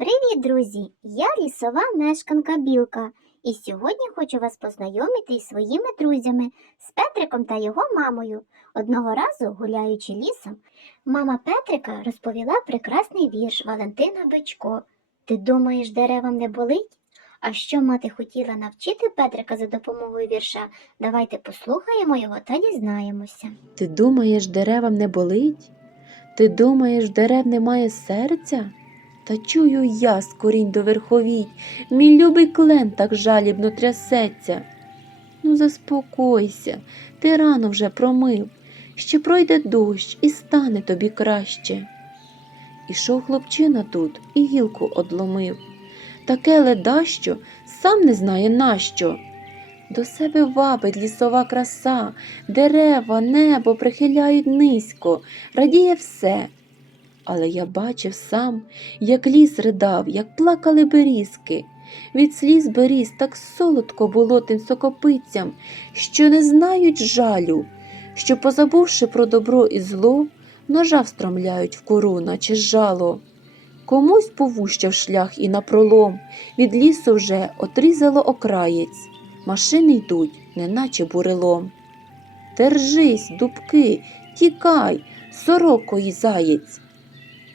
Привіт, друзі! Я лісова мешканка Білка, і сьогодні хочу вас познайомити із своїми друзями, з Петриком та його мамою. Одного разу, гуляючи лісом, мама Петрика розповіла прекрасний вірш Валентина Бичко. Ти думаєш, деревам не болить? А що мати хотіла навчити Петрика за допомогою вірша? Давайте послухаємо його та дізнаємося. Ти думаєш, деревам не болить? Ти думаєш, дерев немає серця? Та чую я з корінь до верховій, мій любий клен так жалібно трясеться. Ну, заспокойся, ти рано вже промив, ще пройде дощ і стане тобі краще. Ішов хлопчина тут і гілку одломив. Таке ледащо сам не знає нащо. До себе вабить лісова краса, дерева, небо прихиляють низько, радіє все. Але я бачив сам, як ліс ридав, як плакали берізки. Від сліз беріз так солодко було тим сокопицям, що не знають жалю, що, позабувши про добро і зло, ножа встромляють в кору, наче жало. Комусь повущав шлях і напролом, від лісу вже отрізало окраєць. Машини йдуть, неначе бурелом. Держись, дубки, тікай, сорокої заєць.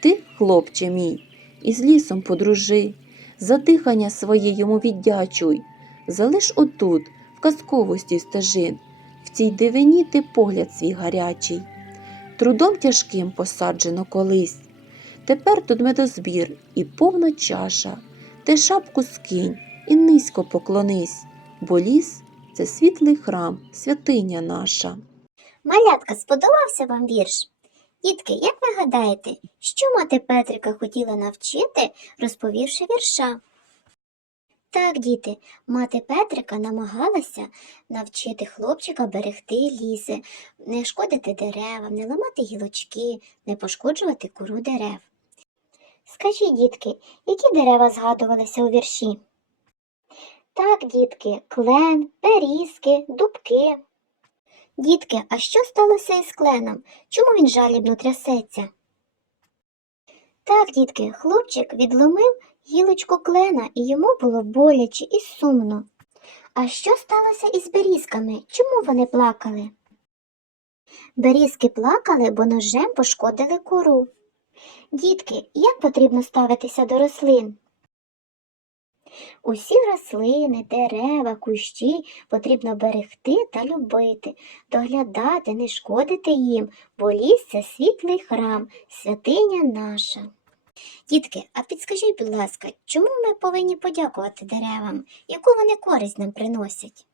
Ти, хлопче мій, із лісом подружи, за дихання своє йому віддячуй, залиш отут, в казковості стежин, в цій дивині ти погляд свій гарячий. Трудом тяжким посаджено колись. Тепер тут медозбір і повна чаша, ти шапку скинь і низько поклонись, бо ліс це світлий храм, святиня наша. Малятка, сподобався вам вірш? Дітки, як ви гадаєте, що мати Петрика хотіла навчити, розповівши вірша? Так, діти, мати Петрика намагалася навчити хлопчика берегти ліси, не шкодити деревам, не ламати гілочки, не пошкоджувати кору дерев. Скажіть, дітки, які дерева згадувалися у вірші? Так, дітки, клен, берізки, дубки. Дітки, а що сталося із кленом? Чому він жалібно трясеться? Так, дітки, хлопчик відломив гілочку клена, і йому було боляче і сумно. А що сталося із берізками? Чому вони плакали? Берізки плакали, бо ножем пошкодили кору. Дітки, як потрібно ставитися до рослин? Усі рослини, дерева, кущі потрібно берегти та любити, доглядати, не шкодити їм, бо ліс це світлий храм, святиня наша. Дітки, а підскажіть, будь ласка, чому ми повинні подякувати деревам, яку вони користь нам приносять?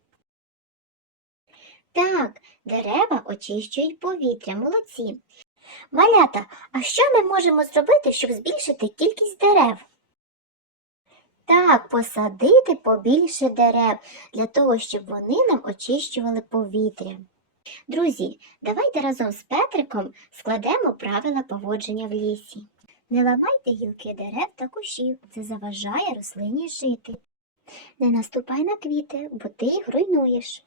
Так, дерева очищують повітря, молодці. Малята, а що ми можемо зробити, щоб збільшити кількість дерев? Так, посадити побільше дерев для того, щоб вони нам очищували повітря. Друзі, давайте разом з Петриком складемо правила поводження в лісі. Не ламайте гілки дерев та кущів, це заважає рослині жити. Не наступай на квіти, бо ти їх руйнуєш.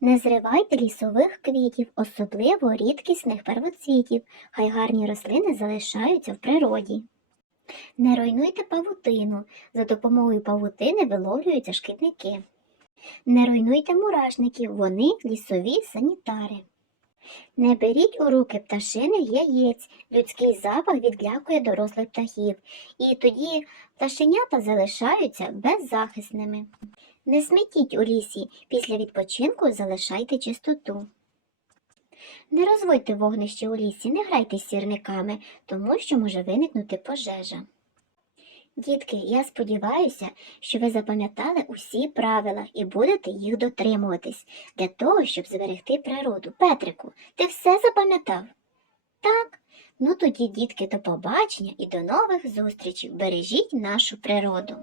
Не зривайте лісових квітів, особливо рідкісних первоцвітів, хай гарні рослини залишаються в природі. Не руйнуйте павутину. За допомогою павутини виловлюються шкідники. Не руйнуйте мурашників, вони лісові санітари. Не беріть у руки пташиних яєць, людський запах відлякує дорослих птахів, і тоді пташенята залишаються беззахисними. Не смітіть у лісі, після відпочинку залишайте чистоту. Не розводьте вогнище у лісі, не грайте з сірниками, тому що може виникнути пожежа. Дітки, я сподіваюся, що ви запам'ятали усі правила і будете їх дотримуватись для того, щоб зберегти природу. Петрику, ти все запам'ятав? Так. Ну тоді, дітки, до побачення і до нових зустрічей. Бережіть нашу природу.